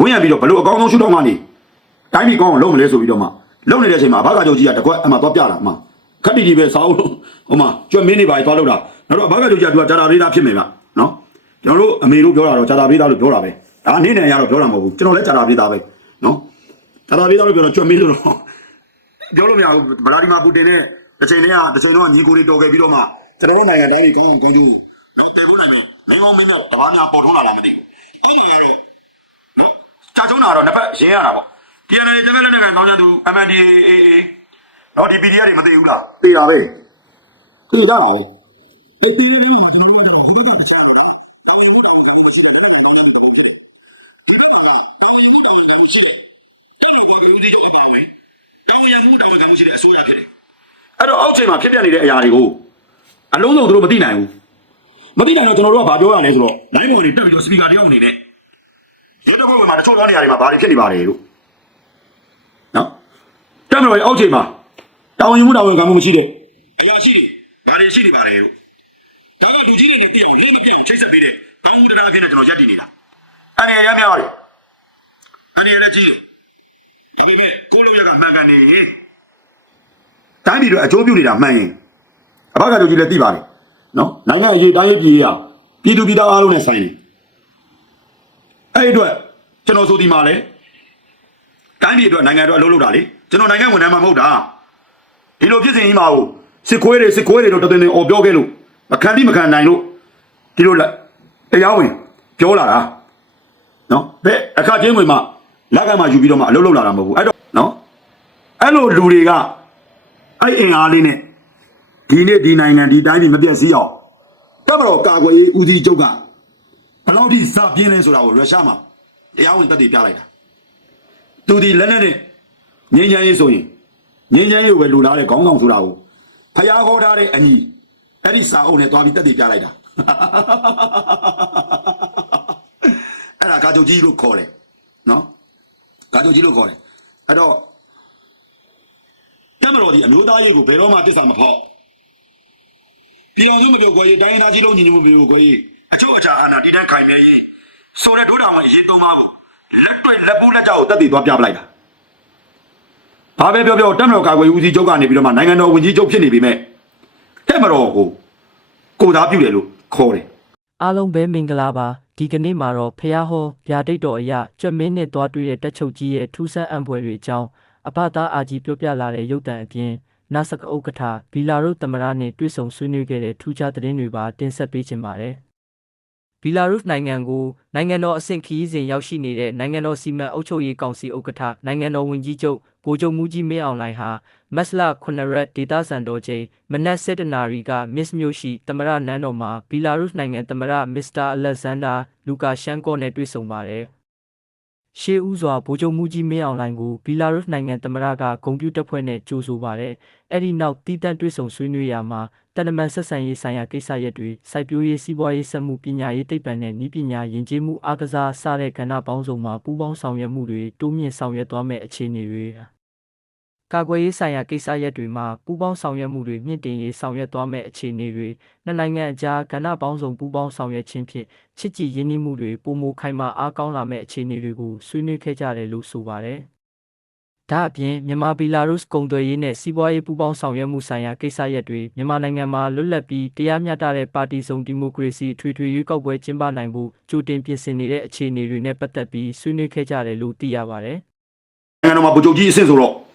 ဝင်းရံပြီးတော့ဘလို့အကောင်းဆုံးရှုထောင့်ကနေတိုင်းပြည်ကောင်းအောင်လုပ်မလဲဆိုပြီးတော့မှလုပ်နေတဲ့အချိန်မှာဘာကကြိုကြီးကတကွက်အမှသွားပြလာမှခက်တီတီပဲစာအုပ်လို့ဟိုမှာကြွမင်းနေပါသွားလို့တာနောက်တော့ဘာကကြိုကြီးကသူကဂျာတာလေးသားဖြစ်မယ်ဗျနော်ကျွန်တော်တို့အမေတို့ပြောတာတော့ဂျာတာလေးသားလို့ပြောတာပဲဒါအနေနဲ့ရတော့ပြောတာမဟုတ်ဘူးကျွန်တော်လည်းဂျာတာလေးသားပဲနော်ဂျာတာလေးသားလို့ပြောတော့ကြွမင်းလို့တော့ပြောလို့မရဘူးဗလာဒီမာပူတင်နဲ့တစ်ချိန်တည်းကတစ်ချိန်တော့ညီကိုလေးတော်ခဲ့ပြီးတော့မှကျွန်တော်တို့နိုင်ငံတိုင်းကြီးကောင်းအောင်ကောင်းကျိုးနော်တယ်ဖို့နိုင်မယ်နိုင်ငံမင်းများတဘာများပေါ်ထုံးလာတာမသိဘူးအဲ့လိုကတော့နော် ကြာချုံးတာတော့နှစ်ဖက်ရင်းရတာပေါ့ PNL တကယ်လည်းလည်းကောင်းကြသူ MNDAA နော်ဒီ PDF တွေမသိဘူးလားသိတာပဲသိကြတာပဲအဲ့ဒီလေးမှာကျွန်တော်တို့ဟိုဘက်ကတစ်ချက်လို့တော့ဘာလို့တော့ဒီကောင်မရှိတဲ့ခက်ခဲလုံးလုံးတော့ဖြစ်တယ်ဒီတော့မှလာဘာလို့မှုတောင်းတောင်းရှိတယ်ဒီလိုပဲဒီတော့ပြန်မယ်တောင်းရမှုတောင်းတောင်းရှိတဲ့အစိုးရဖြစ်တယ်အဲ့တော့အောက်ချိန်မှာဖြစ်ပျက်နေတဲ့အရာတွေကိုအလုံးစုံသူတို့မသိနိုင်ဘူးမသိနိုင်တော့ကျွန်တော်တို့ကဘာပြောရလဲဆိုတော့ live ပေါ်နေတက်ပြီးတော့ speaker တယောက်အနေနဲ့ ဒီတော့ဘယ်မှာတချို့သောနေရာတွေမှာဘာတွေဖြစ်နေပါလဲလို့နော်တက်မလို့အောက်ချိန်မှာတာဝန်ယူမှုတာဝန်ခံမှုမရှိတဲ့အရာရှိတွေဘာတွေရှိနေပါလဲလို့ဒါကလူကြီးတွေနဲ့သိအောင်လက်မပြတ်အောင်ချိတ်ဆက်ပေးတဲ့ကောင်းမှုတရားအဖြစ်နဲ့ကျွန်တော်ရက်တည်နေတာအနေရရမြောက်တယ်အနေရလည်းကြီးတယ်ဒါပေမဲ့ကိုလုံးရကမှန်ကန်နေရင်တိုင်းပြည်တွေအကျိုးပြုနေတာမှန်ရင်အဘကလူကြီးလည်းသိပါတယ်နော်နိုင်ငံအရေးတိုင်းရေးပြည်ရပြည်သူပြည်သားအားလုံးနဲ့ဆိုင်တယ် အဲ့ဒီအတွက်ကျွန်တော်ဆိုဒီမှာလဲတိုင်းပြည်အတွက်နိုင်ငံအတွက်အလုပ်လုပ်တာလေကျွန်တော်နိုင်ငံဝန်ထမ်းမှမဟုတ်တာဒီလိုဖြစ်စဉ်ကြီးမှာကိုစစ်ခွေးတွေစစ်ခွေးတွေတော့တသွင်သွင်អော်ပြောခဲ့လို့မခံတိမခံနိုင်လို့ဒီလိုလက်တရားဝင်ပြောလာတာနော်တဲ့အခါချင်းဝင်မှာလက်ကမှယူပြီးတော့မှအလုပ်လုပ်လာတာမဟုတ်ဘူးအဲ့တော့နော်အဲ့လိုလူတွေကအဲ့အင်အားလေးနဲ့ဒီနေ့ဒီနိုင်ငံဒီတိုင်းပြည်မပြည့်စည်အောင်တပ်မတော်ကာကွယ်ရေးဦးစီးချုပ်က ဘယ်လောက်ထိစပြင်းလဲဆိုတာကိုရုရှားမှာတရားဝင်တက်တည်ပြလိုက်တာသူဒီလက်နဲ့နဲ့ငင်းချမ်းရေးဆိုရင်ငင်းချမ်းရေးကိုပဲလူလာတဲ့ခေါင်းဆောင်ဆိုတာကိုဖျားခေါ်ထားတဲ့အညီအဲ့ဒီစာအုပ်နဲ့သွားပြီးတက်တည်ပြလိုက်တာအဲ့ဒါကာဂျိုကြီးလို့ခေါ်တယ်နော်ကာဂျိုကြီးလို့ခေါ်တယ်အဲ့တော့တမတော်ဒီအမျိုးသားရေးကိုဘယ်တော့မှတစ္ဆာမဖောက်ပြည်အောင်စုမပြောခွဲရေးတိုင်းသားကြီးလုံးညီညွတ်မှုမျိုးခွဲရေးအချို့အချာအာဏာတည်တဲ့ ခိုင်မြဲရေးဆိုတဲ့ဒုတော်မှာအရေးသုံးပါးကိုလက်ပိုက်လက်ပိုးလက်ကြောက်ကိုတက်တည်သွားပြပလိုက်တာဘာပဲပြောပြောတက်မတော်ကာကွယ်ဦးစီးချုပ်ကနေပြီးတော့မှနိုင်ငံတော်ဝန်ကြီးချုပ်ဖြစ်နေပြီမဲ့တက်မတော်ကိုကိုသားပြုတယ်လို့ခေါ်တယ်အားလုံးပဲမင်္ဂလာပါဒီကနေ့မှာတော့ဖះဟောဗျာဒိတ်တော်အရာကြွက်မင်းနဲ့သွားတွေ့တဲ့တက်ချုပ်ကြီးရဲ့ထူးဆန်းအံပွဲတွေအကြောင်းအဖသားအာကြီးပြောပြလာတဲ့ရုပ်တံအပြင်နာစကဥက္ကဋ္ဌဘီလာရုသမရနဲ့တွေ့ဆုံဆွေးနွေးခဲ့တဲ့ထူးခြားသတင်းတွေပါတင်ဆက်ပေးခြင်းပါတယ် ဘီလာရုစ်နိုင်ငံကိုနိုင်ငံတော်အဆင့်ခရီးစဉ်ရောက်ရှိနေတဲ့နိုင်ငံတော်စီမံအုပ်ချုပ်ရေးကောင်စီဥက္ကဋ္ဌနိုင်ငံတော်ဝန်ကြီးချုပ်ဗိုလ်ချုပ်မူကြီးမင်းအောင်လှိုင်ဟာမက်စလာ9ရက်ဒေတာစံတော်ချိန်မနက်7:00နာရီကမစ်မျိုးရှိသမရနန်းတော်မှာဘီလာရုစ်နိုင်ငံသမရမစ္စတာအလက်ဇန်ဒါလူကာရှန်ကောနဲ့တွေ့ဆုံပါတယ်။ ရှေးဦးစွာဗိုလ်ချုပ်မူကြီးမင်းအောင်လှိုင်ကိုဘီလာရုစ်နိုင်ငံသမရကဂုံပြူတပ်ဖွဲ့နဲ့ကြိုးဆိုပါတယ်။အဲ့ဒီနောက်တီးတန့်တွေ့ဆုံဆွေးနွေးရာမှာတန်တမန်ဆက်ဆံရေးဆိုင်ရာကိစ္စရပ်တွေစိုက်ပျိုးရေးစီးပွားရေးစက်မှုပညာရေးသိပ္ပံနဲ့နည်းပညာယဉ်ကျေးမှုအားကစားစတဲ့ကဏ္ဍပေါင်းစုံမှာပူးပေါင်းဆောင်ရွက်မှုတွေတိုးမြင့်ဆောင်ရွက်သွားမယ့်အခြေအနေတွေ ကာကွယ်ရေးဆိုင်ရာကိစ္စရပ်တွေမှာပူးပေါင်းဆောင်ရွက်မှုတွေမြင့်တင်ရေးဆောင်ရွက်သွားမယ့်အခြေအနေတွေနှစ်နိုင်ငံအကြားကဏ္ဍပေါင်းစုံပူးပေါင်းဆောင်ရွက်ခြင်းဖြင့်ချစ်ကြည်ရင်းနှီးမှုတွေပုံမခိုင်မာအားကောင်းလာမယ့်အခြေအနေတွေကိုဆွေးနွေးခဲ့ကြတယ်လို့ဆိုပါတယ်။ဒါအပြင်မြန်မာဘီလာရုစ်ကုန်သွယ်ရေးနဲ့စီးပွားရေးပူးပေါင်းဆောင်ရွက်မှုဆိုင်ရာကိစ္စရပ်တွေမြန်မာနိုင်ငံမှာလွတ်လပ်ပြီးတရားမျှတတဲ့ပါတီစုံဒီမိုကရေစီထွေထွေရွေးကောက်ပွဲကျင်းပနိုင်ဖို့ကြိုတင်ပြင်ဆင်နေတဲ့အခြေအနေတွေနဲ့ပတ်သက်ပြီးဆွေးနွေးခဲ့ကြတယ်လို့သိရပါတယ်။နိုင်ငံတော်မှာဗိုလ်ချုပ်ကြီးအဆင့်ဆိုတော့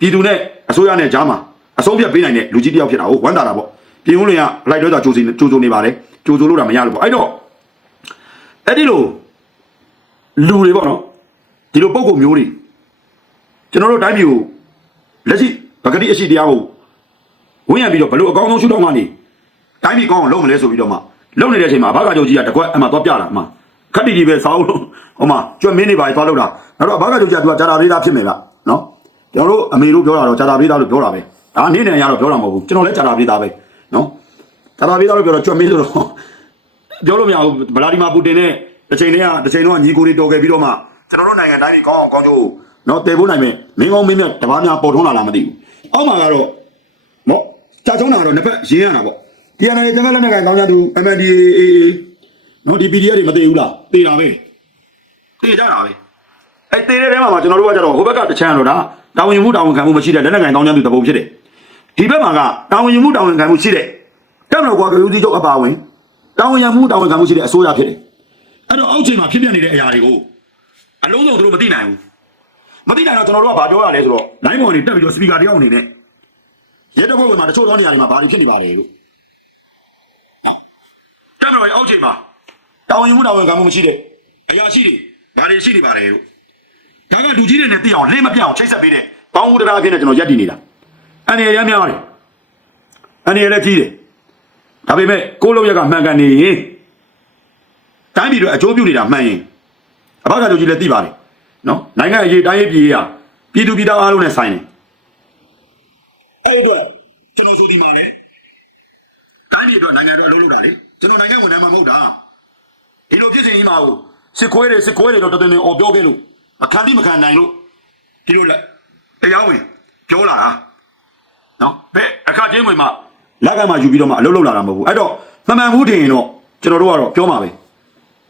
ပြည်သူနဲ့အစိုးရနဲ့ကြားမှာအဆုံးဖြတ်ပေးနိုင်တဲ့လူကြီးတစ်ယောက်ဖြစ်တာကိုဝမ်းသာတာပေါ့ပြည်ဦးလင်ကလိုက်တော့တာကြိုးစီကြိုးစုံနေပါလေကြိုးစုံလို့တာမရလို့ပေါ့အဲ့တော့အဲ့ဒီလိုလူတွေပေါ့နော်ဒီလိုပုံကုမျိုးတွေကျွန်တော်တို့တိုင်းပြည်ကိုလက်ရှိပကတိအရှိတရားကိုဝင်းရံပြီးတော့ဘလို့အကောင်းဆုံးရှုထောင့်ကနေတိုင်းပြည်ကောင်းအောင်လုပ်မလဲဆိုပြီးတော့မှလုပ်နေတဲ့အချိန်မှာဘာကကြိုကြီးကတကွက်အမှသွားပြလာအမှခက်တီတီပဲစာအုပ်လို့ဟိုမှာကြွမင်းနေပါသွားလို့တာနောက်တော့ဘာကကြိုကြီးကသူကဂျာတာလေးသားဖြစ်မယ်ဗျနော် ကျွန်တော်တို့အမေတို့ပြောတာတော့ဂျာတာပြေးသားလို့ပြောတာပဲဒါအနေနဲ့ရတော့ပြောတာမဟုတ်ဘူးကျွန်တော်လည်းဂျာတာပြေးသားပဲနော်ဂျာတာပြေးသားလို့ပြောတော့ကြွမင်းဆိုတော့ပြောလို့မရဘူးဗလာဒီမာပူတင်နဲ့တစ်ချိန်တည်းကတစ်ချိန်တော့ညီကိုလေးတော်ခဲ့ပြီးတော့မှကျွန်တော်တို့နိုင်ငံတိုင်းကြီးကောင်းအောင်ကောင်းကျိုးနော်တည်ဖို့နိုင်မယ်မင်းကောင်းမင်းမြတ်တပားများပေါ်ထုံးလာလားမသိဘူးအောက်မှာကတော့နော်ကြာချုံးတာကတော့နှစ်ဖက်ရင်းရတာပေါ့ TNL ကျန်ကလက်နဲ့ကန်ကောင်းကြသူ MNDAA နော်ဒီ PDF တွေမသိဘူးလားသိတာပဲသိကြတာပဲ အဲ့တေးတဲ့ထဲမှာကျွန်တော်တို့ကကြတော့ဟိုဘက်ကတချမ်းတော့ဒါတာဝန်ယူမှုတာဝန်ခံမှုမရှိတဲ့လက်နက်ကင်တောင်းကျမ်းသူတပုံဖြစ်တယ်ဒီဘက်မှာကတာဝန်ယူမှုတာဝန်ခံမှုရှိတဲ့တက်မတော်ကွာကယူစီချုပ်အပါဝင်တာဝန်ယူမှုတာဝန်ခံမှုရှိတဲ့အစိုးရဖြစ်တယ်အဲ့တော့အောက်ခြေမှာဖြစ်ပြနေတဲ့အရာတွေကိုအလုံးစုံသူတို့မသိနိုင်ဘူးမသိနိုင်တော့ကျွန်တော်တို့ကဘာပြောရလဲဆိုတော့ line ပေါ်ကနေတက်ပြီးတော့ speaker တယောက်အနေနဲ့ရဲတပ်ဖွဲ့ဝင်မှာတချို့သောနေရာတွေမှာဘာတွေဖြစ်နေပါလဲလို့တက်မတော်ရဲ့အောက်ခြေမှာတာဝန်ယူမှုတာဝန်ခံမှုမရှိတဲ့အရာရှိတွေဘာတွေရှိနေပါလဲလို့ ဒါကလူကြီးတွေနဲ့သိအောင်လင်းမပြောင်းချိတ်ဆက်ပေးတဲ့ဘောင်းဦးတရားဖြစ်နေကျွန်တော်ရက်တည်နေတာအနေရမ်းများတယ်အနေရလည်းကြီးတယ်ဒါပေမဲ့ကိုလုံးရက်ကမှန်ကန်နေရင်တိုင်းပြည်တို့အကျိုးပြုနေတာမှန်ရင်အဘကလူကြီးလည်းသိပါတယ်နော်နိုင်ငံအရေးတိုင်းရေးပြည်ရပြည်သူပြည်သားအားလုံးနဲ့ဆိုင်တယ်အဲ့ဒီတော့ကျွန်တော်ဆိုဒီမှာလေတိုင်းပြည်အတွက်နိုင်ငံအတွက်အလုပ်လုပ်တာလေကျွန်တော်နိုင်ငံဝန်ထမ်းမှမဟုတ်တာဒီလိုဖြစ်စဉ်ကြီးမှာကိုစစ်ခွေးတွေစစ်ခွေးတွေတော့တော်တော်လေးအော်ပြောခဲ့လို့ အခန်းတိမခံနိုင်လို့ဒီလိုလက်တရားဝင်ပြောလာတာနော်ဘယ်အခါချင်းဝင်မှလက်ကမှယူပြီးတော့မှအလုပ်လုပ်လာတာမဟုတ်ဘူးအဲ့တော့မမှန်ဘူးတင်ရင်တော့ကျွန်တော်တို့ကတော့ပြောမှာပဲ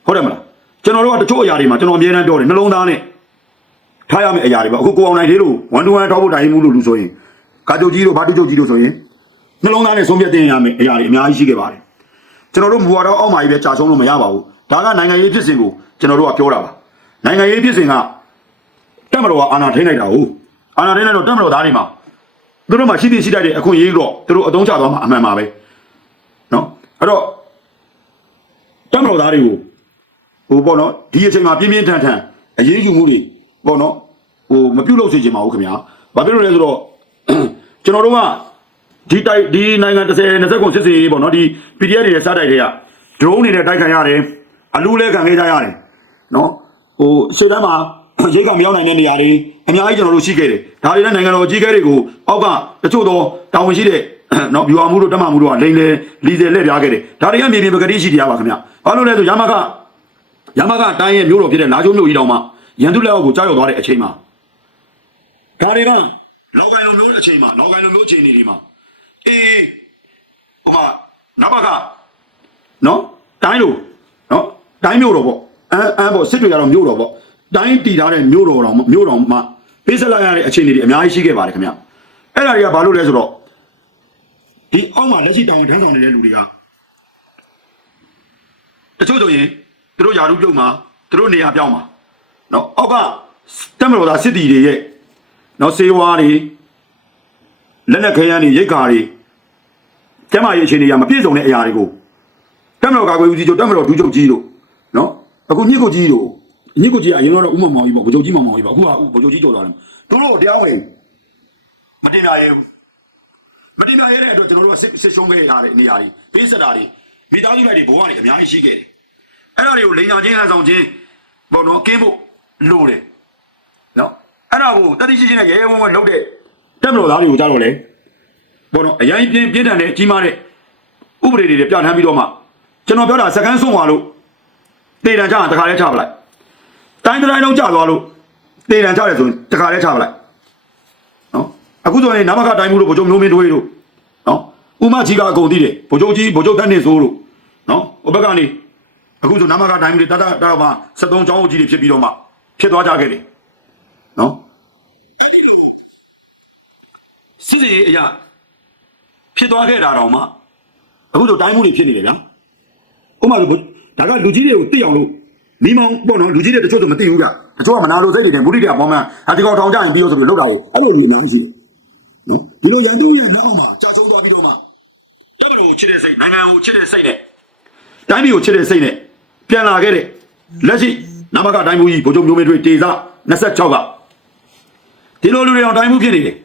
ဟုတ်တယ်မလားကျွန်တော်တို့ကတချို့အရာတွေမှာကျွန်တော်အမြဲတမ်းပြောတယ်နှလုံးသားနဲ့ထားရမယ့်အရာတွေပေါ့အခုကိုအောင်နိုင်သေးလို့1 to 1ထောက်ဖို့တိုင်မှုလို့လူဆိုရင်ကာကြိုကြီးတို့ဘာတူကြိုကြီးတို့ဆိုရင်နှလုံးသားနဲ့ဆုံးဖြတ်တင်ရမယ့်အရာတွေအများကြီးရှိခဲ့ပါတယ်ကျွန်တော်တို့မူဝါဒအောက်မှာကြီးပဲကြာဆုံးလို့မရပါဘူးဒါကနိုင်ငံရေးဖြစ်စဉ်ကိုကျွန်တော်တို့ကပြောတာပါ နိုင်ငံရေးဖြစ်စဉ်ကတက်မတော်ကအာဏာထိန်းလိုက်တာဟုတ်အာဏာထိန်းလိုက်တော့တက်မတော်သားတွေမှာသူတို့မှရှိသိရှိတတ်တဲ့အခွင့်အရေးတော့သူတို့အသုံးချသွားမှာအမှန်ပါပဲနော်အဲ့တော့တက်မတော်သားတွေကိုဟိုပေါ့နော်ဒီအချိန်မှာပြင်းပြင်းထန်ထန်အရေးယူမှုတွေပေါ့နော်ဟိုမပြုတ်လို့စေချင်ပါဘူးခင်ဗျာဘာဖြစ်လို့လဲဆိုတော့ကျွန်တော်တို့ကဒီတိုက်ဒီနိုင်ငံ30 20ခုစစ်စေးပေါ့နော်ဒီ PDF တွေရဲ့စားတိုက်တွေက drone တွေနဲ့တိုက်ခံရတယ်အလူလဲခံခဲ့ကြရတယ်နော် ဟိုရှေ့တန်းမှာရိတ်ကမရောက်နိုင်တဲ့နေရာတွေအများကြီးကျွန်တော်တို့ရှိခဲ့တယ်ဒါတွေလည်းနိုင်ငံတော်အကြီးအကဲတွေကိုအောက်ကတချို့သောတာဝန်ရှိတဲ့နော်ဗျူဟာမှုတို့တက်မှမှုတို့ကလိန်လေလီစယ်လက်ပြားခဲ့တယ်ဒါတွေကမြေပြင်ပကတိရှိတရားပါခင်ဗျဘာလို့လဲဆိုရမကရမကတိုင်းရဲ့မျိုးတော်ဖြစ်တဲ့လာချိုးမျိုးကြီးတောင်မှရန်သူလက်အောက်ကိုကြားရောက်သွားတဲ့အချိန်မှာဒါတွေကလောက်ကိုင်းလိုမျိုးအချိန်မှာလောက်ကိုင်းလိုမျိုးအချိန်တွေမှာအေးဟိုမှာနဘကနော်တိုင်းလိုနော်တိုင်းမျိုးတော်ပေါ့ အမ်းအမ်းပေါ့စစ်တွေကတော့မျိုးတော်ပေါ့တိုင်းတည်ထားတဲ့မျိုးတော်တော်မျိုးတော်မှာပေးဆက်လိုက်ရတဲ့အခြေအနေတွေအများကြီးရှိခဲ့ပါတယ်ခင်ဗျအဲ့ဒါတွေကဘာလို့လဲဆိုတော့ဒီအောက်မှာလက်ရှိတောင်းဝန်ထမ်းဆောင်နေတဲ့လူတွေကတချို့ဆိုရင်သူတို့ယာရုပြုတ်မှာသူတို့နေရာပြောင်းမှာနော်အောက်ကတက်မတော်သားစစ်တီတွေရဲ့နော်စေဝါတွေလက်လက်ခဲယမ်းတွေရိတ်ကာတွေကျမရဲ့အခြေအနေကမပြည့်စုံတဲ့အရာတွေကိုတက်မတော်ကာကွယ်ဦးစီးချုပ်တက်မတော်ဒူးချုပ်ကြီးတို့နော် အခုညစ်ကိုကြီးတို့ညစ်ကိုကြီးကအရင်တော့ဥမမောင်ကြီးပေါ့ဗိုလ်ချုပ်ကြီးမောင်မောင်ကြီးပေါ့အခုကဗိုလ်ချုပ်ကြီးကျော်သွားတယ်သူတို့တရားဝင်မတင်ပြရဲဘူးမတင်ပြရတဲ့အတွက်ကျွန်တော်တို့ကစစ်စစ်ရှုံးခဲ့ရတဲ့နေရာတွေပေးဆက်တာတွေမိသားစုလိုက်တွေဘဝတွေအများကြီးရှိခဲ့တယ်အဲ့ဒါတွေကိုလိန်ညာချင်းဟန်ဆောင်ချင်းပေါ့နော်ကင်းဖို့လိုတယ်နော်အဲ့ဒါကိုတတိရှိချင်းနဲ့ရဲရဲဝံ့ဝံ့လုပ်တဲ့တက်မတော်သားတွေကိုကြားတော့လေပေါ့နော်အရင်ပြင်းပြင်းထန်တဲ့ကြီးမားတဲ့ဥပဒေတွေပြဋ္ဌာန်းပြီးတော့မှကျွန်တော်ပြောတာစကန်းဆုံးသွားလို့ တေတံချတာတခါလဲချပလိုက်တိုင်းတိုင်းလုံးကြသွားလို့တေတံချတယ်ဆိုရင်တခါလဲချပလိုက်နော်အခုဆိုရင်နမခတိုင်းမှုတို့ဗိုလ်ချုပ်မျိုးမင်းတို့တို့နော်ဥမကြီးကအကုန်သိတယ်ဗိုလ်ချုပ်ကြီးဗိုလ်ချုပ်တန်းနေဆိုးလို့နော်ဟိုဘက်ကနေအခုဆိုနမခတိုင်းမှုတွေတတတမှာ73ကျောင်းကြီးတွေဖြစ်ပြီးတော့မှဖြစ်သွားကြခဲ့တယ်နော်စစ်စီအရာဖြစ်သွားခဲ့တာတော့မှအခုဆိုတိုင်းမှုတွေဖြစ်နေတယ်ဗျာဥမာဆို ဒါကလူကြီးတွေကိုသိအောင်လို့မိမောင်ပေါ့နော်လူကြီးတွေတချို့ဆိုမသိဘူးကတချို့ကမနာလိုစိတ်တွေနဲ့မုဒိတပေါ်မှာဟာဒီကောင်ထောင်ကြရင်ပြီးလို့ဆိုပြီးလောက်တာလေအဲ့လိုလူအများကြီးရှိတယ်နော်ဒီလိုရန်သူရဲ့နောက်မှာကြောက်ဆုံးသွားပြီးတော့မှတပ်မတော်ကိုချစ်တဲ့စိတ်နိုင်ငံကိုချစ်တဲ့စိတ်နဲ့တိုင်းပြည်ကိုချစ်တဲ့စိတ်နဲ့ပြန်လာခဲ့တဲ့လက်ရှိနမကတိုင်းမှုကြီးဗိုလ်ချုပ်မျိုးမင်းတွေတေစာ26ကဒီလိုလူတွေအောင်တိုင်းမှုဖြစ်နေတယ်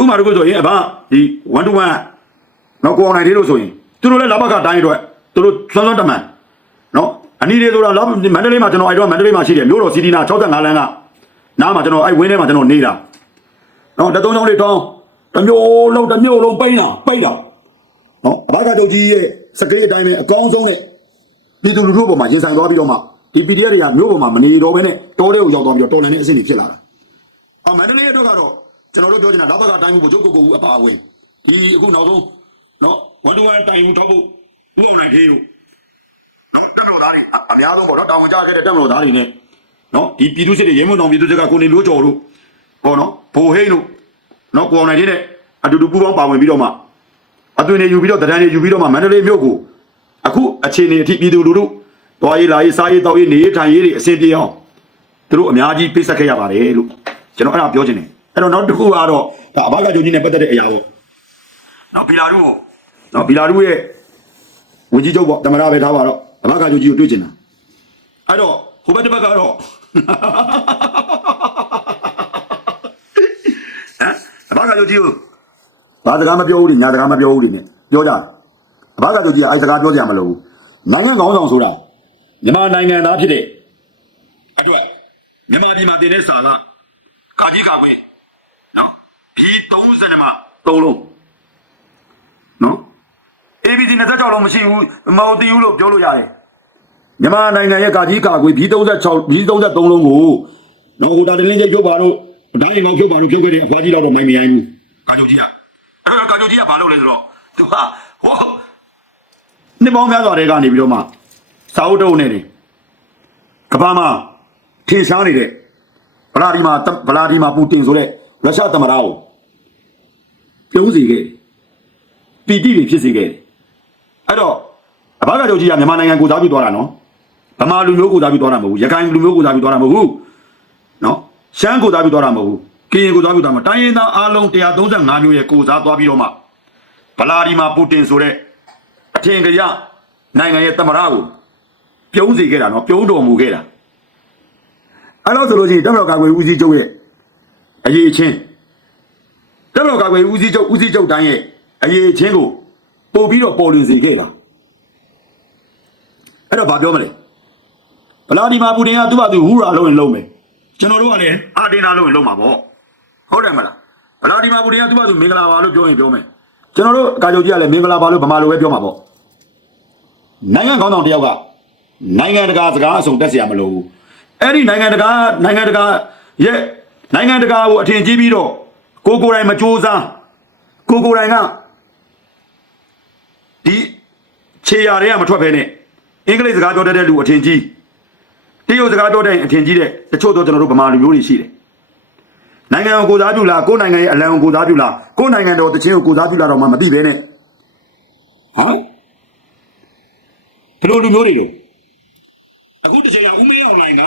ဥမာတို့ဆိုရင်အဘဒီ1 to 1နော်ကိုအောင်နိုင်သေးလို့ဆိုရင်သူတို့လည်းလဘကတိုင်းအတွက်သူတို့စွမ်းစွမ်းတမန်နော် အနီးတွေဆိုတာမန္တလေးမှာကျွန်တော်အဲ့တော့မန္တလေးမှာရှိတယ်မြို့တော်စီတီနာ65လမ်းကနားမှာကျွန်တော်အဲ့ဝင်းထဲမှာကျွန်တော်နေတာနော်တသုံးချောင်းလေးတောင်းတစ်မျိုးလုံးတစ်မျိုးလုံးပိန်းတာပိန်းတာနော်အဘကချုပ်ကြီးရဲ့စကေးအတိုင်းပဲအကောင်းဆုံးနဲ့ပြည်သူလူထုပေါ်မှာရင်ဆိုင်သွားပြီးတော့မှဒီ PDF တွေကမျိုးပေါ်မှာမနေတော့ဘဲနဲ့တောထဲကိုရောက်သွားပြီးတော့တော်လန်တဲ့အဆင့်တွေဖြစ်လာတာအမန္တလေးအတွက်ကတော့ကျွန်တော်တို့ပြောချင်တာလဘကအတိုင်းကိုချုပ်ကိုကိုအပါအဝင်ဒီအခုနောက်ဆုံးနော်ဝန်တူဝန်တိုင်ကိုထောက်ဖို့ဥအောင်နိုင်သေး လို့တက်မတော်သားတွေအများဆုံးပေါ့နော်တာဝန်ကြခဲ့တဲ့တက်မတော်သားတွေနဲ့နော်ဒီပြည်သူစစ်တွေရဲမွန်တော်ပြည်သူစစ်ကကိုနေလို့ကြော်တို့ပေါ့နော်ဘိုဟိန်းတို့နော်ကိုအောင်နိုင်တဲ့အတူတူပူးပေါင်းပါဝင်ပြီးတော့မှအသွင်တွေယူပြီးတော့တရန်တွေယူပြီးတော့မှမန္တလေးမြို့ကိုအခုအခြေအနေအထိပြည်သူလူထုတွားရေးလာရေးစားရေးတောက်ရေးနေရေးထိုင်ရေးတွေအဆင်ပြေအောင်သူတို့အများကြီးပိတ်ဆက်ခဲ့ရပါတယ်လို့ကျွန်တော်အဲ့ဒါပြောချင်တယ်အဲ့တော့နောက်တစ်ခုကတော့ဒါအဘကဂျုံကြီးနဲ့ပတ်သက်တဲ့အရာပေါ့နော်ဘီလာတို့ကိုနော်ဘီလာတို့ရဲ့ဝင်ကြီးချုပ်ပေါ့တမရပဲထားပါတော့အ ဘကဂျုံကြီးကိုတွေ့ချင်တာအဲ့တော့ဟိုဘက်တစ်ဘက်ကတော့ဟမ်အဘကဂျုံကြီးကိုဘာစကားမပြောဘူးလေညာစကားမပြောဘူးလေနဲ့ပြောကြတယ်အဘကဂျုံကြီးကအဲ့စကားပြောကြမလို့ဘူးနိုင်ငံကောင်းဆောင်ဆိုတာမြန်မာနိုင်ငံသားဖြစ်တဲ့အတွက်မြန်မာပြည်မှာတင်တဲ့စာကကာကြီးကပဲနော်ဒီ30မှာ3လုံးနော် ABC 26လုံးမရှိဘူးမဟုတ်သေးဘူးလို့ပြောလို့ရတယ် မြန်မာနိုင်ငံရဲ့ကာကြီးကာကွယ် B36 B33 လုံးကိုနော်ဟိုတာတလင်းကျရုပ်ပါတော့ဒိုင်းငေါဖြုတ်ပါတော့ဖြုတ်ခဲ့တဲ့အဖွားကြီးတော့မိုင်းမရိုင်းဘူးကာဂျိုကြီးကအဲ့တော့ကာဂျိုကြီးကဘာလုပ်လဲဆိုတော့သူကဟောနှစ်ပေါင်းများစွာတည်းကနေပြီးတော့မှစာအုပ်တုံးနေတယ်ကဘာမှာထင်ရှားနေတဲ့ဗလာဒီမာဗလာဒီမာပူတင်ဆိုတဲ့ရုရှားသမ္မတကိုပြုံးစီခဲ့တယ်ပီတိတွေဖြစ်စေခဲ့တယ်အဲ့တော့အဘကတို့ကြီးကမြန်မာနိုင်ငံကိုစားပြီးသွားတာနော် ဗမာလူမျိုးကိုစားပြီးသွားတာမဟုတ်ဘူးရခိုင်လူမျိုးကိုစားပြီးသွားတာမဟုတ်ဘူးနော်ရှမ်းကိုစားပြီးသွားတာမဟုတ်ဘူးကရင်ကိုစားပြီးသွားမှာတိုင်းရင်းသားအားလုံး135မျိုးရဲ့ကိုစားသွားပြီးတော့မှဗလာဒီမာပူတင်ဆိုတဲ့အထင်ကရနိုင်ငံရဲ့သမ္မတကိုပြုံးစေခဲ့တာနော်ပြုံးတော်မူခဲ့တာအဲ့တော့ဆိုလို့ရှိရင်တမတော်ကာကွယ်ဦးစီးချုပ်ရဲ့အရေးချင်းတမတော်ကာကွယ်ဦးစီးချုပ်ဦးစီးချုပ်တိုင်းရဲ့အရေးချင်းကိုပို့ပြီးတော့ပေါ်လွင်စေခဲ့တာအဲ့တော့ဘာပြောမလဲ ဗလာဒီမာပူတင်ကသူ့ဘာသူဟူရာလုံးရင်လုံးမယ်ကျွန်တော်တို့ကလည်းအာတင်နာလုံးရင်လုံးမှာပေါ့ဟုတ်တယ်မလားဗလာဒီမာပူတင်ကသူ့ဘာသူမင်္ဂလာပါလို့ပြောရင်ပြောမယ်ကျွန်တော်တို့ကာချုပ်ကြီးကလည်းမင်္ဂလာပါလို့ဗမာလိုပဲပြောမှာပေါ့နိုင်ငံကောင်းဆောင်တယောက်ကနိုင်ငံတကာစကားအစုံတက်เสียမလို့ဘူးအဲ့ဒီနိုင်ငံတကာနိုင်ငံတကာရဲ့နိုင်ငံတကာကိုအထင်ကြီးပြီးတော့ကိုကိုယ်တိုင်မစူးစမ်းကိုကိုယ်တိုင်ကဒီခြေရာတွေကမထွက်ဘဲနဲ့အင်္ဂလိပ်စကားပြောတတ်တဲ့လူအထင်ကြီး တရုတ်စကားပြောတဲ့အထင်ကြီးတဲ့တချို့တော့ကျွန်တော်တို့ဗမာလူမျိုးတွေရှိတယ်နိုင်ငံကိုကိုစားပြုလားကိုယ်နိုင်ငံရဲ့အလံကိုကိုစားပြုလားကိုယ်နိုင်ငံတော်တချင်းကိုကိုစားပြုလားတော့မှမသိဘဲနဲ့ဟမ်ဘယ်လိုလူမျိုးတွေလို့အခုတစ်ချိန်ကဦးမေးအောင်လိုင်းက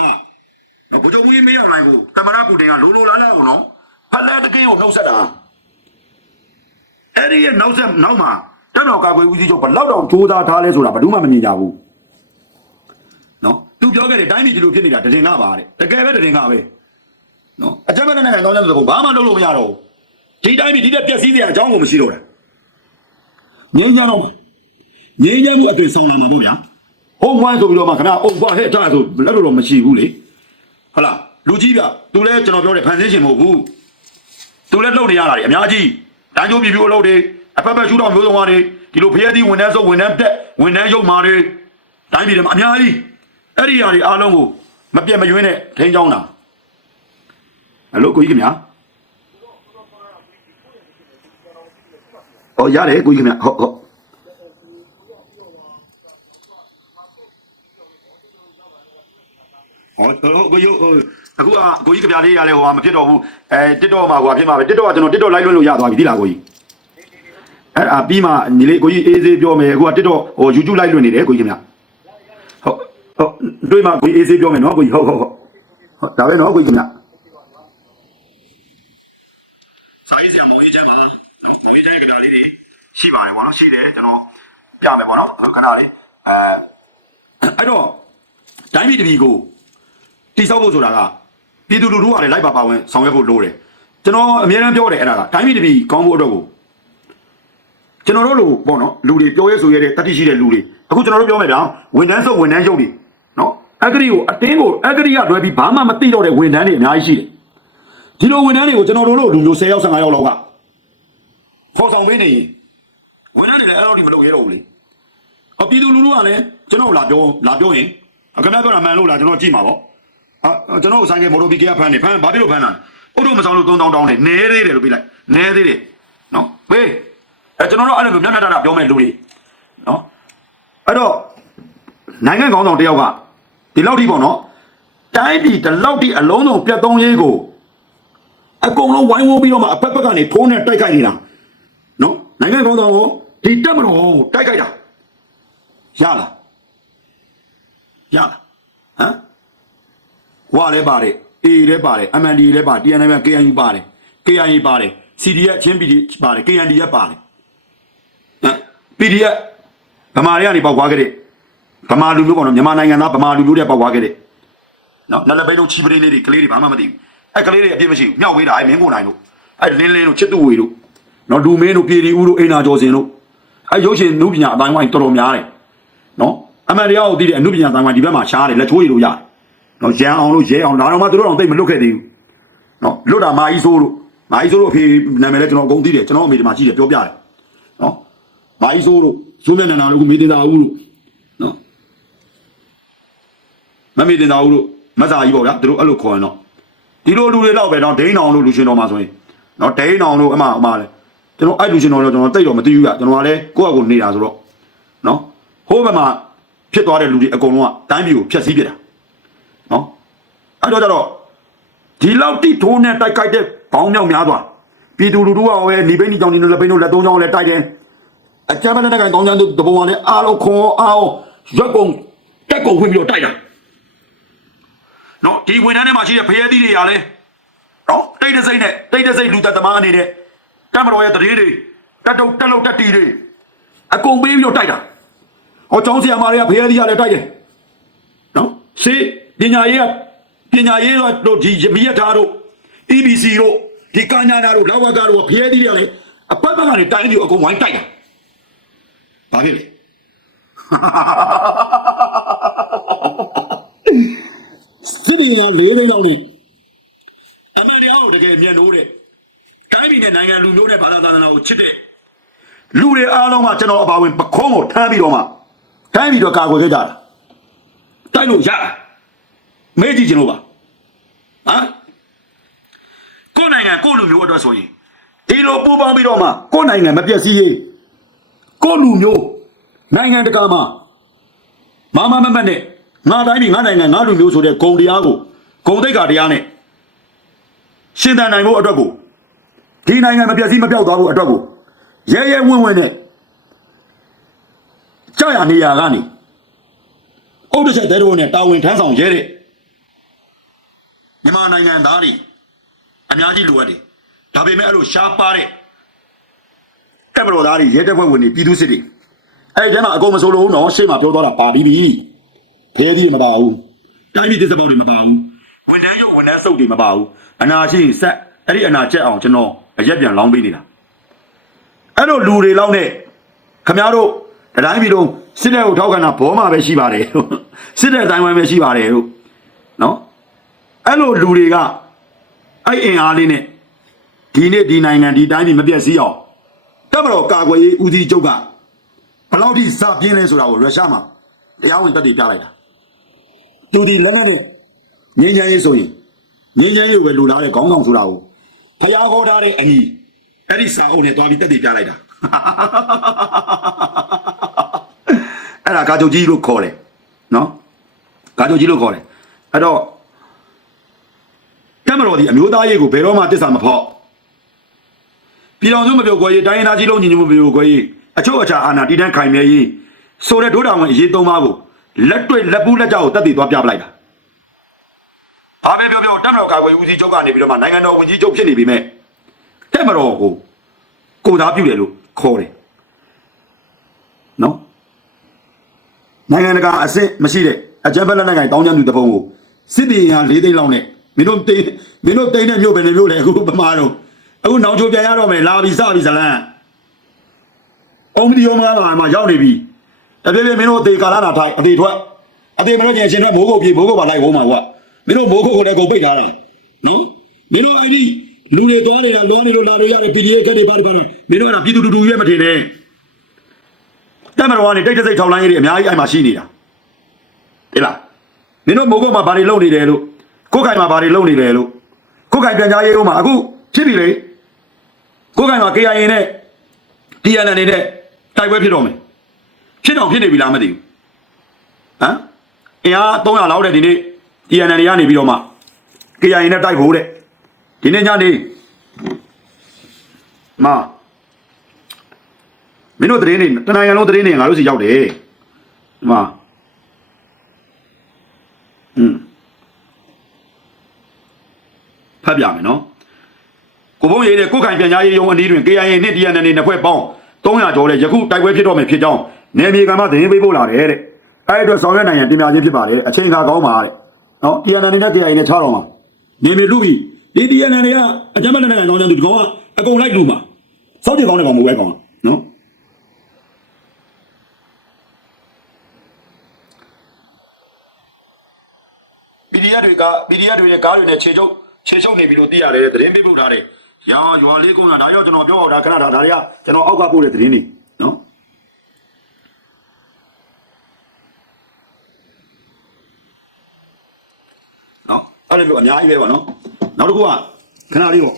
ဘုရားဦးမေးအောင်လိုင်းကိုတမရပူတင်ကလိုလိုလားလားအောင်နော်ဖက်လက်တကင်းကိုနှုတ်ဆက်တာအဲ့ဒီရဲ့နောက်ဆက်နောက်မှာတက်တော်ကာကွယ်ဦးစီးချုပ်ဘလောက်တောင်စူးစမ်းထားလဲဆိုတာဘယ်သူမှမမြင်ကြဘူးနော် သူပြောခဲ့တယ်တိုင်းပြည်ဒီလိုဖြစ်နေတာတည်ငါပါတဲ့တကယ်ပဲတည်ငါပဲနော်အကြမ်းဖက်တဲ့နိုင်ငံကောင်းတဲ့လူကဘာမှလုပ်လို့မရတော့ဘူးဒီတိုင်းပြည်ဒီတက်ပျက်စီးစရာအကြောင်းကိုမရှိတော့တာငြင်းကြတော့ငြင်းကြမှုအတွေ့ဆောင်လာမှာပေါ့ဗျာဟုတ်မွန်းဆိုပြီးတော့မှခင်ဗျာအုပ်ဘဟဲ့ထားဆိုလက်လို့တော့မရှိဘူးလေဟုတ်လားလူကြီးပြသူလဲကျွန်တော်ပြောတယ်ဖန်ဆင်းရှင်မဟုတ်ဘူးသူလဲလှုပ်နေရတာတွေအများကြီးတန်းကျိုးပြပြအလုပ်တွေအဖက်ဖက်ရှူတော့မျိုးစုံတွေဒီလိုဖျက်သီးဝန်ထမ်းစုပ်ဝန်ထမ်းတက်ဝန်ထမ်းရုပ်မာတွေတိုင်းပြည်တွေမှာအများကြီး အဲ့ဒီຢာတွေအားလုံးကိုမပြတ်မယွင်းနဲ့ထိန်းချောင်းတာဟယ်လိုကိုကြီးခင်ဗျာဟောရတယ်ကိုကြီးခင်ဗျာဟုတ်ဟုတ်ဟောဟိုကိုယဟိုအခုကကိုကြီးကြပြလေးရလဲဟိုဟာမဖြစ်တော့ဘူးအဲတစ်တော့မှာဟိုဟာဖြစ်မှာပဲတစ်တော့ကကျွန်တော်တစ်တော့လိုက်လွှင့်လို့ရသွားပြီဒီလားကိုကြီးအဲ့ဒါပြီးမှညီလေးကိုကြီးအေးသေးပြောမယ်အခုကတစ်တော့ဟို YouTube လိုက်လွှင့်နေတယ်ကိုကြီးခင်ဗျ ဟုတ်ဟုတ်တွေ့မှကိုကြီးအေးသေးပြောမယ်နော်ကိုကြီးဟုတ်ဟုတ်ဟုတ်ဟုတ်ဒါပဲနော်ကိုကြီးခင်ဗျစာရေးဆရာမောင်ကြီးချမ်းပါလားမောင်ကြီးချမ်းရဲ့ကတာလေးတွေရှိပါတယ်ပေါ့နော်ရှိတယ်ကျွန်တော်ပြမယ်ပေါ့နော်ခဏလေးအဲအဲ့တော့တိုင်းပြည်တစ်ပြည်ကိုတိဆောက်ဖို့ဆိုတာကပြည်သူလူထုကလည်းလိုက်ပါပါဝင်ဆောင်ရွက်ဖို့လိုတယ်ကျွန်တော်အများအားပြောတယ်အဲ့ဒါကတိုင်းပြည်တစ်ပြည်ကောင်းဖို့အတွက်ကိုကျွန်တော်တို့လိုပေါ့နော်လူတွေပြောရဲဆိုရဲတဲ့တတိရှိတဲ့လူတွေအခုကျွန်တော်တို့ပြောမယ်ဗျာဝန်ထမ်းစုပ်ဝန်ထမ်းရုပ်တွေနော် အဂရိကိုအတင်းကိုအဂရိကလွဲပြီးဘာမှမသိတော့တဲ့ဝန်ထမ်းတွေအများကြီးရှိတယ်ဒီလိုဝန်ထမ်းတွေကိုကျွန်တော်တို့လိုလူမျိုး10ယောက်15ယောက်လောက်ကဖော်ဆောင်ပေးနေရင်ဝန်ထမ်းတွေလည်းအဲ့လိုဒီမလုပ်ရဲတော့ဘူးလေအပြည်သူလူထုကလည်းကျွန်တော်လာပြောလာပြောရင်အကမပြောတာမှန်လို့လားကျွန်တော်ကြည့်မှာပေါ့အာကျွန်တော်ဆိုင်ကမော်တိုဘီကဖမ်းနေဖမ်းဘာဖြစ်လို့ဖမ်းတာအုတ်တို့မဆောင်လို့3000တောင်းတယ်နဲသေးတယ်လို့ပြလိုက်နဲသေးတယ်နော်ဘေးအဲကျွန်တော်တို့အဲ့လိုမျက်နှာတာတာပြောမဲ့လူတွေနော်အဲ့တော့နိုင်ငံကောင်းဆောင်တယောက်က ဒီလောက်ထိပေါ့နော်တိုင်းပြည်တစ်လောက်တိအလုံးစုံပြတ်သုံးရေးကိုအကုန်လုံးဝိုင်းဝန်းပြီးတော့မှအဖက်ဖက်ကနေထိုးနဲ့တိုက်ခိုက်နေတာနော်နိုင်ငံကောင်းဆောင်ကိုဒီတက်မတော်ကိုတိုက်ခိုက်တာရလားရလားဟမ်ဝါလည်းပါတယ်အေးလည်းပါတယ် MND လည်းပါ TNM KNU ပါတယ် KIA ပါတယ် CDF ချင်း PD ပါတယ် KNDF ပါတယ်ဟမ် PDF ဗမာတွေကနေပေါက်သွားခဲ့တဲ့ ဗမာလူမျိုးပေါ့နော်မြန်မာနိုင်ငံသားဗမာလူမျိုးတွေပေါက်သွားခဲ့တဲ့နော်နလဘဲတို့ချီပရင်းလေးတွေကလေးတွေဘာမှမသိဘူးအဲ့ကလေးတွေအပြစ်မရှိဘူးမြောက်ဝေးတာအဲ့မင်းကိုနိုင်တို့အဲ့လင်းလင်းတို့ချစ်တူဝေတို့နော်လူမင်းတို့ပြည်ဒီဦးတို့အိနာကျော်စင်တို့အဲ့ရုပ်ရှင်နုပညာအတိုင်းဝိုင်းတော်တော်များတယ်နော်အမှန်တရားကိုသိတဲ့အနုပညာအတိုင်းဝိုင်းဒီဘက်မှာရှားတယ်လက်ချိုးရည်လို့ရတယ်နော်ရန်အောင်လို့ရဲအောင်ဒါတော့မှသူတို့တော့သိမလွတ်ခဲ့သေးဘူးနော်လွတ်တာမာကြီးဆိုးလို့မာကြီးဆိုးလို့အဖေနာမည်လဲကျွန်တော်အကုန်သိတယ်ကျွန်တော်အမေဒီမှာရှိတယ်ပြောပြတယ်နော်မာကြီးဆိုးလို့ဇုံးမျက်နှာတို့ကမေတင်တာဦးလို့နော် မမေတင်တာဦးလို့မဆာကြီးပေါ့ဗျာသူတို့အဲ့လိုခေါ်ရင်တော့ဒီလိုလူတွေတော့ပဲတော့ဒိန်းအောင်လို့လူရှင်တော်မှာဆိုရင်နော်ဒိန်းအောင်လို့အမအမလဲကျွန်တော်အဲ့လူရှင်တော်တော့ကျွန်တော်တိတ်တော့မသိဘူးဗျကျွန်တော်ကလည်းကိုယ့်အကူနေတာဆိုတော့နော်ဟိုးဘက်မှာဖြစ်သွားတဲ့လူတွေအကုန်လုံးကတိုင်းပြည်ကိုဖျက်ဆီးပြစ်တာနော်အဲ့တော့ကျတော့ဒီလောက်တိထိုးနဲ့တိုက်ခိုက်တဲ့ဘောင်းမြောက်များသွားပြည်သူလူထုကပဲနေပိန်းနေကြောင်နေလက်ပိန်းတို့လက်သုံးချောင်းလည်းတိုက်တယ်အကြမ်းဖက်တဲ့ကောင်တောင်းချမ်းသူတပုံကလည်းအားလုံးခွန်အားရွက်ကုန်တက်ကုန်ဝင်ပြီးတော့တိုက်တာ နော်ဒီဝန်ထမ်းထဲမှာရှိတဲ့ဖရဲသီးတွေရာလဲနော်တိတ်တစိမ့်နဲ့တိတ်တစိမ့်လူသက်သမားအနေနဲ့တမတော်ရဲ့တရေတွေတက်တုတ်တက်လို့တက်တီတွေအကုန်ပေးပြီးတော့တိုက်တာဟောကျောင်းဆရာမတွေကဖရဲသီးရာလဲတိုက်တယ်နော်စေပညာရေးကပညာရေးတို့ဒီရမီရထားတို့ EBC တို့ဒီကညာနာတို့လောက်ဝကတို့ကဖရဲသီးတွေကလည်းအပတ်ပတ်ကနေတိုင်းပြီးအကုန်ဝိုင်းတိုက်တာဘာဖြစ်လဲ စစ်ပညာလေးလုံးလောက်နေအမေရိကန်ကိုတကယ်မြန်လို့တဲ့တိုင်းပြည်နဲ့နိုင်ငံလူမျိုးနဲ့ဘာသာသာသနာကိုချစ်တဲ့လူတွေအားလုံးကကျွန်တော်အပါဝင်ပခုံးကိုထမ်းပြီးတော့မှတိုင်းပြည်တော့ကာကွယ်ခဲ့ကြတာတိုက်လို့ရတာမေးကြည့်ချင်လို့ပါဟမ်ကိုယ်နိုင်ငံကိုယ့်လူမျိုးအတွက်ဆိုရင်ဒီလိုပူးပေါင်းပြီးတော့မှကိုယ်နိုင်ငံမပြည့်စည်ရေးကိုယ့်လူမျိုးနိုင်ငံတကာမှာမမမမနဲ့ ငါတိုင်းပြည်ငါနိုင်ငံငါလူမျိုးဆိုတဲ့ဂုံတရားကိုဂုံတိတ်္ခာတရားနဲ့ရှင်သန်နိုင်ဖို့အတွက်ကိုဒီနိုင်ငံမပြည့်စည်မပြောက်သွားဖို့အတွက်ကိုရဲရဲဝင့်ဝင့်နဲ့ကြာရနေရာကနေအုတ်တစ်ချက်တဲတော်နဲ့တာဝန်ထမ်းဆောင်ရဲတဲ့မြန်မာနိုင်ငံသားတွေအများကြီးလိုအပ်တယ်ဒါပေမဲ့အဲ့လိုရှားပါတဲ့တက်မတော်သားတွေရဲတပ်ဖွဲ့ဝင်တွေပြည်သူစစ်တွေအဲ့ဒီထဲမှာအကုန်မစိုးလို့နော်ရှေ့မှာပြောသွားတာပါပြီးပြီ ဖဲကြီးမပါဘူးတိုင်းပြည်တစ်စပေါက်တွေမပါဘူးဝန်ထမ်းရုပ်ဝန်ထမ်းစုပ်တွေမပါဘူးအနာရှိရင်ဆက်အဲ့ဒီအနာချက်အောင်ကျွန်တော်အရက်ပြန်လောင်းပေးနေတာအဲ့လိုလူတွေလောက်နဲ့ခမများတို့တတိုင်းပြည်လုံးစစ်တဲ့ကိုထောက်ခံတာဘောမှာပဲရှိပါတယ်လို့စစ်တဲ့အတိုင်းဝိုင်းပဲရှိပါတယ်လို့နော်အဲ့လိုလူတွေကအဲ့အင်အားလေးနဲ့ဒီနေ့ဒီနိုင်ငံဒီတိုင်းပြည်မပြည့်စည်အောင်တက်မတော်ကာကွယ်ရေးဦးစီးချုပ်ကဘယ်လောက်ထိစပြင်းလဲဆိုတာကိုရုရှားမှာတရားဝင်တက်တည်ပြလိုက်တာ သူဒီလက်နဲ့ငင်းချမ်းရေးဆိုရင်ငင်းချမ်းရေးကိုပဲလူလာတဲ့ခေါင်းဆောင်ဆိုတာကိုဖျားခေါ်ထားတဲ့အညီအဲ့ဒီစာအုပ်နဲ့တွားပြီးတက်တည်ပြလိုက်တာအဲ့ဒါကာချုပ်ကြီးလို့ခေါ်တယ်နော်ကာချုပ်ကြီးလို့ခေါ်တယ်အဲ့တော့တက်မတော်ဒီအမျိုးသားရေးကိုဘယ်တော့မှတစ္ဆာမဖောက်ပြည်တော်စုမပြောကွယ်ရေးတိုင်းရင်းသားကြီးလုံးညီညွတ်မှုမပြောကွယ်ရေးအချို့အခြားအာဏာတည်တံ့ခိုင်မြဲရေးဆိုတဲ့ဒုတော်ဝင်အရေးသုံးပါးကို လက်တွေ့လက်ပူးလက်ကြောက်ကိုတက်တည်သွားပြပလိုက်တာ။ဘာပဲပြောပြောတက်မတော်ကာကွယ်ဦးစီးချုပ်ကနေပြီးတော့မှနိုင်ငံတော်ဝန်ကြီးချုပ်ဖြစ်နေပြီမဲ့တက်မတော်ကိုကိုသားပြုတယ်လို့ခေါ်တယ်။နော်နိုင်ငံတကာအဆင့်မရှိတဲ့အကြမ်းဖက်လက်နက်ကိုင်တောင်းကျမ်းသူတပုံကိုစစ်တီရန်၄သိန်းလောက်နဲ့မင်းတို့တိန်းမင်းတို့တိန်းတဲ့မြို့ပဲနေမြို့လေအခုပမာတော့အခုနောက်ချိုပြန်ရတော့မယ်လာပြီစပြီဇလန်အုံးမဒီယုံမလာမှာရောက်နေပြီ တပြည့်ပြည့်မင်းတို့အသေးကာလနာထိုင်အသေးထွက်အသေးမလို့ကျင်ရှင်ထွက်မိုးကုတ်ပြေမိုးကုတ်ပါလိုက်ဟိုးမှာကွာမင်းတို့မိုးကုတ်ကိုလည်းကိုပိတ်ထားတာနော်မင်းတို့အဲ့ဒီလူတွေသွားနေတာလွားနေလို့လာလို့ရတယ် PDA ကတ်တွေပါတွေပါမင်းတို့အဲ့ဒါပြည်သူတူတူရွေးမထင်နဲ့တက်မတော်ကနေတိတ်တဆိတ်ထောက်လိုင်းရေးတွေအများကြီးအဲ့မှာရှိနေတာဟဲ့လားမင်းတို့မိုးကုတ်မှာဘာတွေလုပ်နေတယ်လို့ကိုယ်ခိုင်မှာဘာတွေလုပ်နေတယ်လို့ကိုယ်ခိုင်ပြန်ကြားရေးဦးမှာအခုဖြစ်ပြီလေကိုယ်ခိုင်မှာ KIA နဲ့ TNN နေနဲ့တိုက်ပွဲဖြစ်တော့မယ် ဖြစ်တော့ဖြစ်နေပြီလားမသိဘူးဟမ်အင်အား300လောက်တဲ့ဒီနေ့ TNN တွေကနေပြီးတော့မှ KIA နဲ့တိုက်ဖို့တဲ့ဒီနေ့ညနေမာမင်းတို့သတင်းတွေတနင်္ဂနွေလုံးသတင်းတွေငါတို့စီရောက်တယ်ဒီမှာอืมဖတ်ပြမယ်နော်ကိုဘုံရေးတဲ့ကိုခိုင်ပြန်ကြားရေးရုံးအနည်းတွင် KIA နဲ့ TNN တွေနှစ်ဖွဲ့ပေါင်း300ကျော်တဲ့ယခုတိုက်ပွဲဖြစ်တော့မယ်ဖြစ်ကြောင်း နယ်မြေကမှသတင်းပေးပို့လာတယ်တဲ့အဲ့အတွက်ဆောင်ရွက်နိုင်ရန်တင်ပြခြင်းဖြစ်ပါတယ်အချိန်အခါကောင်းပါတဲ့နော် TNN နဲ့ KIA နဲ့ချတော့မှာနေမြေလူပြီဒီ TNN တွေကအကြမ်းဖက်နိုင်ငံကောင်းတဲ့သူဒီကောင်ကအကုန်လိုက်လူမှာစောက်ကြည့်ကောင်းတဲ့ကောင်မဟုတ်ပဲကောင်ကနော် PDF တွေက PDF တွေနဲ့ကားတွေနဲ့ခြေချုပ်ခြေချုပ်နေပြီလို့သိရတယ်သတင်းပေးပို့ထားတယ်။ရာရွာလေးကုန်းတာဒါရောက်ကျွန်တော်ပြောအောင်ဒါခဏဒါဒါတွေကကျွန်တော်အောက်ကပို့တဲ့သတင်းတွေ နော်။နော်အဲ့လိုမျိုးအများကြီးပဲပေါ့နော်။နောက်တစ်ခုကခဏလေးပေါ့